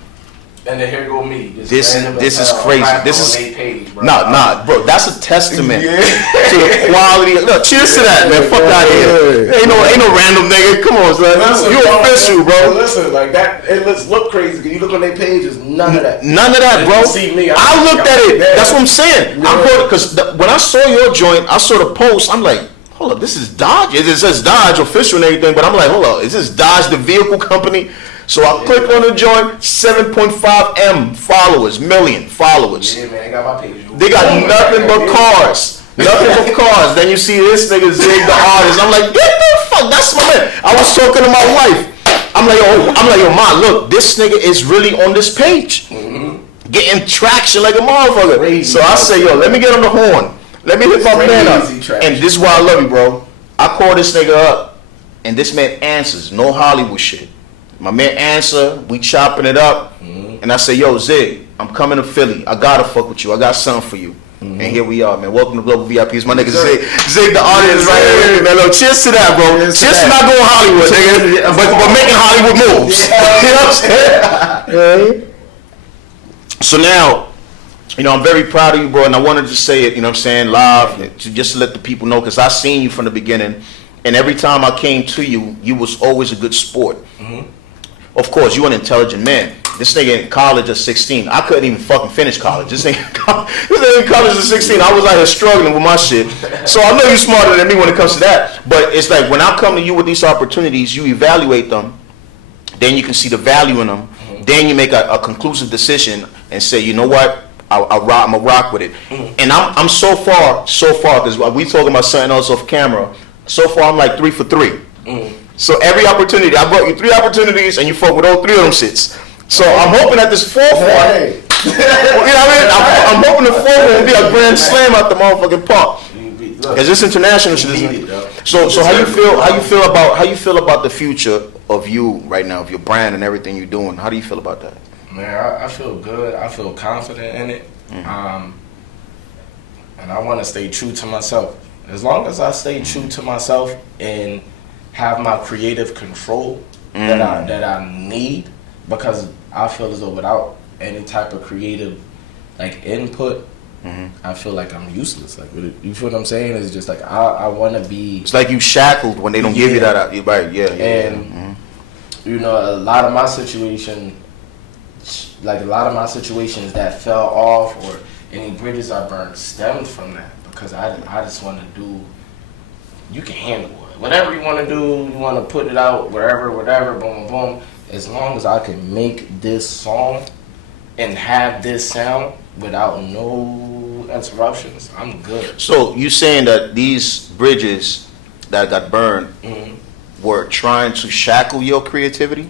And then here go me. This is crazy. This is page, bro. Bro. That's a testament to the quality. Look, cheers to that, man. Fuck out of here. Ain't no random nigga. Come on, son. You official, bro. Listen, like that. It look crazy. Cause you look on their pages, none of that. None of that, bro. See me, I looked at it. That's what I'm saying. Because when I saw your joint, I saw the post. I'm like, hold up, this is Dodge. It says Dodge official and everything, but I'm like, hold up, is this Dodge the vehicle company? So I click on the joint, 7.5 million followers. Yeah, man, I got my page. They got nothing but cars. Nothing but cars. Then you see this nigga Zigg TheArtist. I'm like, get the fuck, that's my man. I was talking to my wife. I'm like, yo, ma, look, this nigga is really on this page. Getting traction like a motherfucker. Crazy, so I say, yo, let me get on the horn. Let me hit my man up. And this is why I love you, bro. I call this nigga up, and this man answers. No Hollywood shit. My man answer, we chopping it up, and I say, yo, Zigg, I'm coming to Philly. I gotta fuck with you. I got something for you. And here we are, man. Welcome to Global VIPs. My nigga Zigg TheArtist right here, man. Look, cheers to that, bro. Cheers to not going Hollywood, nigga, but making Hollywood moves. You know what I'm saying? So now, you know, I'm very proud of you, bro, and I wanted to say it, you know what I'm saying, live, just to let the people know, because I seen you from the beginning, and every time I came to you, you was always a good sport. Of course, you an intelligent man. This nigga in college at 16. I couldn't even fucking finish college. This nigga in college at 16. I was out here struggling with my shit. So I know you're smarter than me when it comes to that. But it's like when I come to you with these opportunities, you evaluate them. Then you can see the value in them. Then you make a conclusive decision and say, you know what? I'm gonna rock with it. And I'm so far, because we talking about something else off camera. So far, I'm like 3 for 3. So every opportunity, I brought you 3 opportunities, and you fuck with all 3 of them shits. So I'm hoping that this 4th one, you know what I mean? I'm hoping the 4th one will be a grand slam out the motherfucking park. Is this international shit? Isn't it? So how you feel about the future of you right now, of your brand and everything you're doing? How do you feel about that? Man, I feel good. I feel confident in it. And I want to stay true to myself. As long as I stay true to myself and have my creative control that I need, because I feel as though without any type of creative like input, I feel like I'm useless. Like, you feel what I'm saying? It's just like I want to be. It's like you shackled when they don't give you that. Right? Yeah. And you know, a lot of my situations that fell off or any bridges I burned stemmed from that, because I just want to do. You can handle it. Whatever you want to do, you want to put it out wherever, whatever, boom, boom. As long as I can make this song and have this sound without no interruptions, I'm good. So you saying that these bridges that got burned were trying to shackle your creativity?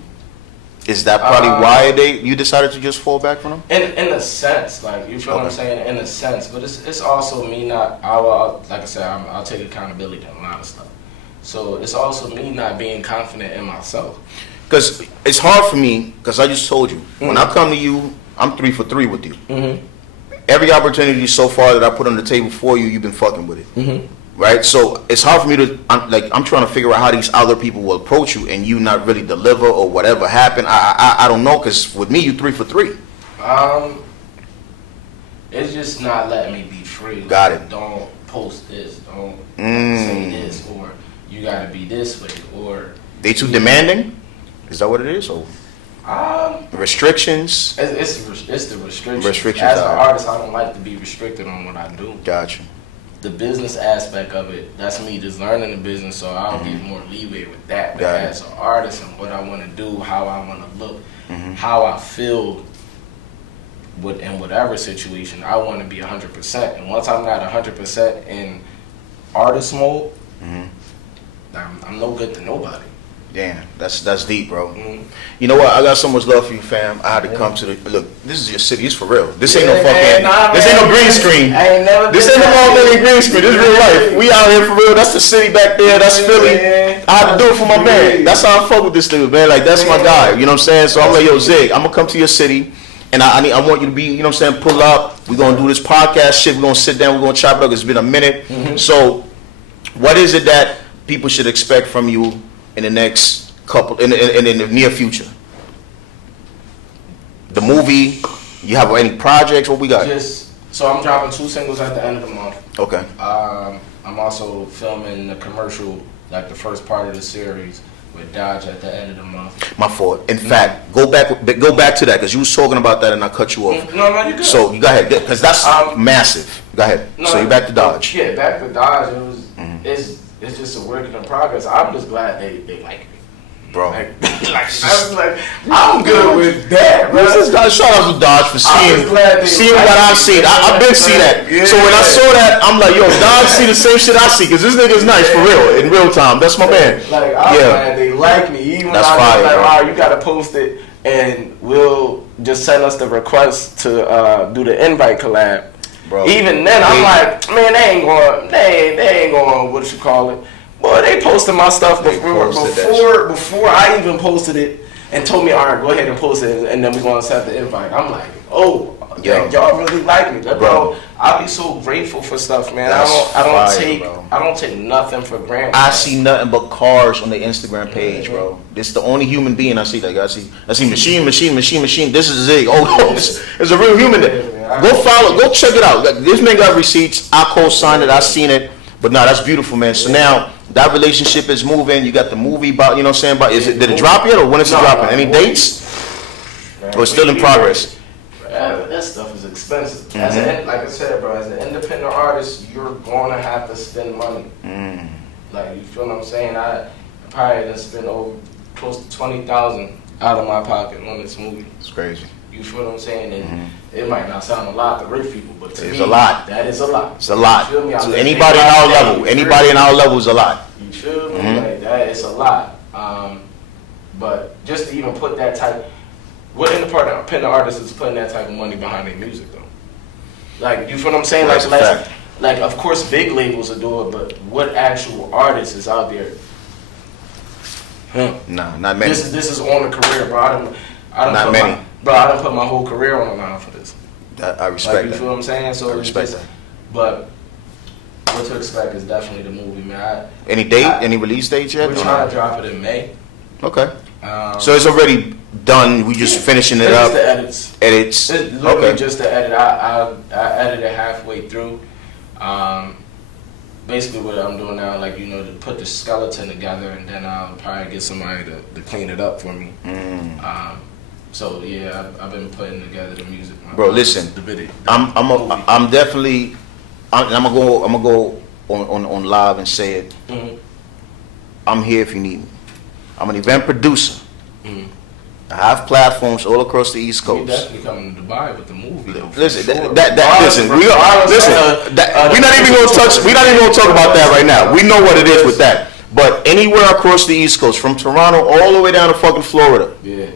Is that probably why you decided to just fall back from them? In a sense, like, you feel what I'm saying? In a sense, but it's also me not. Like I said, I'll take accountability on a lot of stuff. So it's also me not being confident in myself. because it's hard for me, because I just told you, when I come to you, I'm 3 for 3 with you. Every opportunity so far that I put on the table for you, you've been fucking with it. Right? So it's hard for me to, I'm trying to figure out how these other people will approach you and you not really deliver or whatever happened. I don't know, because with me, you 3 for 3. It's just not letting me be free. Got it. Don't post this. Don't say this. Or you gotta be this way. Or They too demanding? Is that what it is? Or restrictions? It's the restrictions. Restrictions. As an artist, I don't like to be restricted on what I do. Gotcha. The business aspect of it, that's me just learning the business, so I'll get more leeway with that. But as an artist and what I want to do, how I want to look, how I feel in whatever situation, I want to be 100%. And once I'm not 100% in artist mode, I'm no good to nobody. Damn, that's deep, bro. You know what? I got so much love for you, fam. I had to come to the look. This is your city. It's for real. This ain't no fucking. This ain't no green screen. This ain't no motherfucking green screen. This is real life. We out here for real. That's the city back there. That's Philly. I had to do it for my man. That's how I fuck with this dude, man. Like that's my guy. You know what I'm saying? So I'm like, yo, Zigg, I'm gonna come to your city, and I want you to be. You know what I'm saying? Pull up. We're gonna do this podcast shit. We're gonna sit down. We're gonna chop it up. It's been a minute. So, what is it that people should expect from you in the next couple, in the near future? The movie, you have any projects? What we got? So I'm dropping 2 singles at the end of the month. Okay. I'm also filming the commercial, like the first part of the series with Dodge at the end of the month. My fault. In fact, go back to that, because you was talking about that and I cut you off. No, you good. So you go ahead, because that's massive. Go ahead. So you're back to Dodge. Yeah, back to Dodge. It was. It's just a work in progress. I'm just glad they like me. Bro. I was like, I'm good with that, bro. Shout out to Dodge for seeing what I've seen. I've been seeing that. Yeah. So when I saw that, I'm like, yo, Dodge see the same shit I see, because this nigga's nice for real, in real time. That's my man. Like, I'm glad they like me. Even when I was like, all right, you got to post it, and we'll just send us the request to do the invite collab. Bro, even then, I'm like, man, they ain't going, what you call it? Boy, they posted my stuff before I even posted it, and told me, all right, go ahead and post it, and then we're going to set the invite. I'm like, oh, yeah, y'all really like me, bro. I'll be so grateful for stuff, man. I don't take nothing for granted. I see nothing but cars on the Instagram page, bro. This is the only human being I see. Like I see machine. This is Zigg. Oh, there's a real human there. Go follow. Go check it out. This man got receipts. I co-signed it. I seen it. But no, that's beautiful, man. So now that relationship is moving. You got the movie about. You know what I'm saying? Did it drop yet, or when is it dropping? Any dates? Or it's still in progress? That stuff is expensive. Like I said, bro, as an independent artist, you're gonna have to spend money. Like, you feel what I'm saying? I probably done spent close to $20,000 out of my pocket on this movie. It's crazy. You feel what I'm saying? And it might not sound a lot to rich people, but to me, a lot. That is a lot. It's a lot. You feel me? To anybody in our level is a lot. You feel me? Like, that is a lot. But just to even put that type. What independent artist is putting that type of money behind their music, though? Like, you feel what I'm saying? Like, of course, big labels will do it, but what actual artist is out there? Nah, not many. This is on a career, bro. I done put my whole career on the line for this. I respect that. You feel what I'm saying? So I respect that. But what to expect is definitely the movie, man. Any date? Any release dates yet? We're trying to drop it in May. Okay. So it's already done. We just finishing it up. The edits. It's literally just the edit. I edited halfway through. Basically, what I'm doing now, like, you know, to put the skeleton together, and then I'll probably get somebody to clean it up for me. So yeah, I've been putting together the music. Bro, listen. I'm definitely. I'm gonna go on live and say it. I'm here if you need me. I'm an event producer. I have platforms all across the East Coast. You definitely coming to Dubai with the movie. Listen, we're not even gonna touch. We're not even gonna talk about that right now. We know what it is with that. But anywhere across the East Coast, from Toronto all the way down to fucking Florida. Yeah.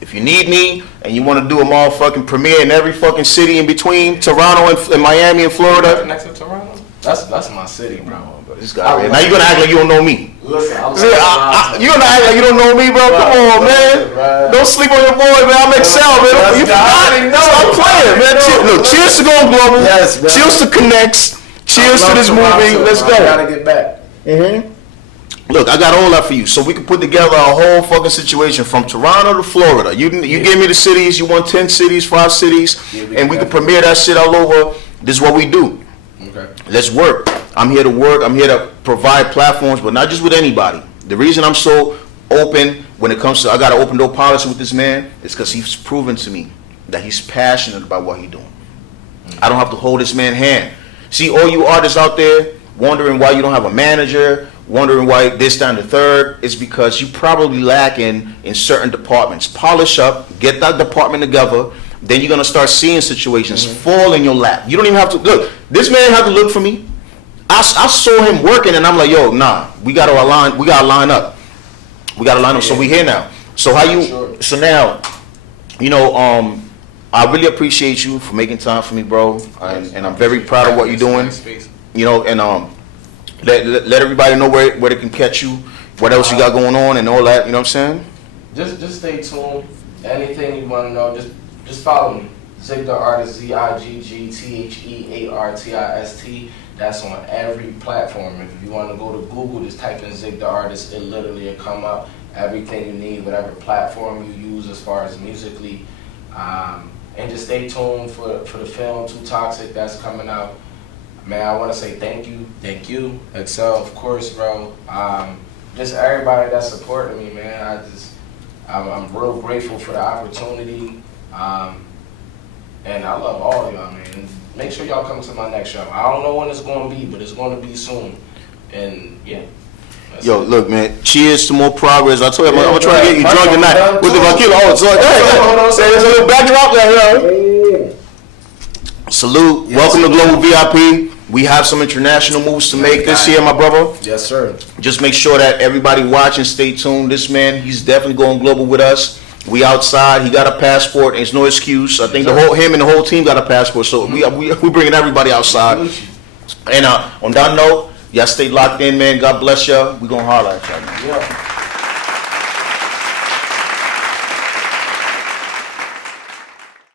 If you need me and you want to do a motherfucking premiere in every fucking city in between Toronto and Miami and Florida. Next to Toronto? That's my city, bro. This guy, now you gonna act like you don't know me. Listen, You gonna act like you don't know me, bro? Come on, man. Bro. Don't sleep on your boy, man. I'm Excel, man. You stop playing, man. Look, cheers to going global. Yes, bro. Cheers to Connects. Cheers to this movie. Let's go. I gotta get back. Look, I got all that for you, so we can put together a whole fucking situation from Toronto to Florida. You gave me the cities. You want 10 cities, 5 cities, and we can premiere that shit all over. This is what we do. Okay. Let's work. I'm here to work. I'm here to provide platforms, but not just with anybody. The reason I'm so open when it comes to I got an open door policy with this man is because he's proven to me that he's passionate about what he's doing. I don't have to hold this man's hand. See, all you artists out there wondering why you don't have a manager, wondering why this, that, and the third, it's because you probably lacking in certain departments. Polish up, get that department together, then you're going to start seeing situations fall in your lap. You don't even have to, look, this man had to look for me. I saw him working and I'm like, yo, nah, we got to line up. We got to line up, so we here now. So how you, so now, you know, I really appreciate you for making time for me, bro, and I'm very proud of what you're doing. You know, and let everybody know where they can catch you, what else you got going on, and all that. You know what I'm saying? Just stay tuned. Anything you want to know, just follow me. Zigg TheArtist, ZiggTheArtist. That's on every platform. If you want to go to Google, just type in Zigg TheArtist. It literally will come up. Everything you need, whatever platform you use as far as musically. And just stay tuned for the film Too Toxic that's coming out. Man, I want to say thank you, Excel, of course, bro. Just everybody that's supporting me, man. I'm real grateful for the opportunity, and I love all of y'all, man. Make sure y'all come to my next show. I don't know when it's going to be, but it's going to be soon. And yeah. Yo, look, man. Cheers to more progress. I told you, I'm gonna try to get you drunk tonight with the Vakila. Oh, so there's a little backdrop there. Salute. Yes, welcome to Global VIP. We have some international moves to make this year, my brother. Yes, sir. Just make sure that everybody watching, stay tuned. This man, he's definitely going global with us. We outside. He got a passport. And it's no excuse. I think him and the whole team got a passport. So we bringing everybody outside. And on that note, y'all stay locked in, man. God bless y'all. We gonna holler at y'all. Yeah.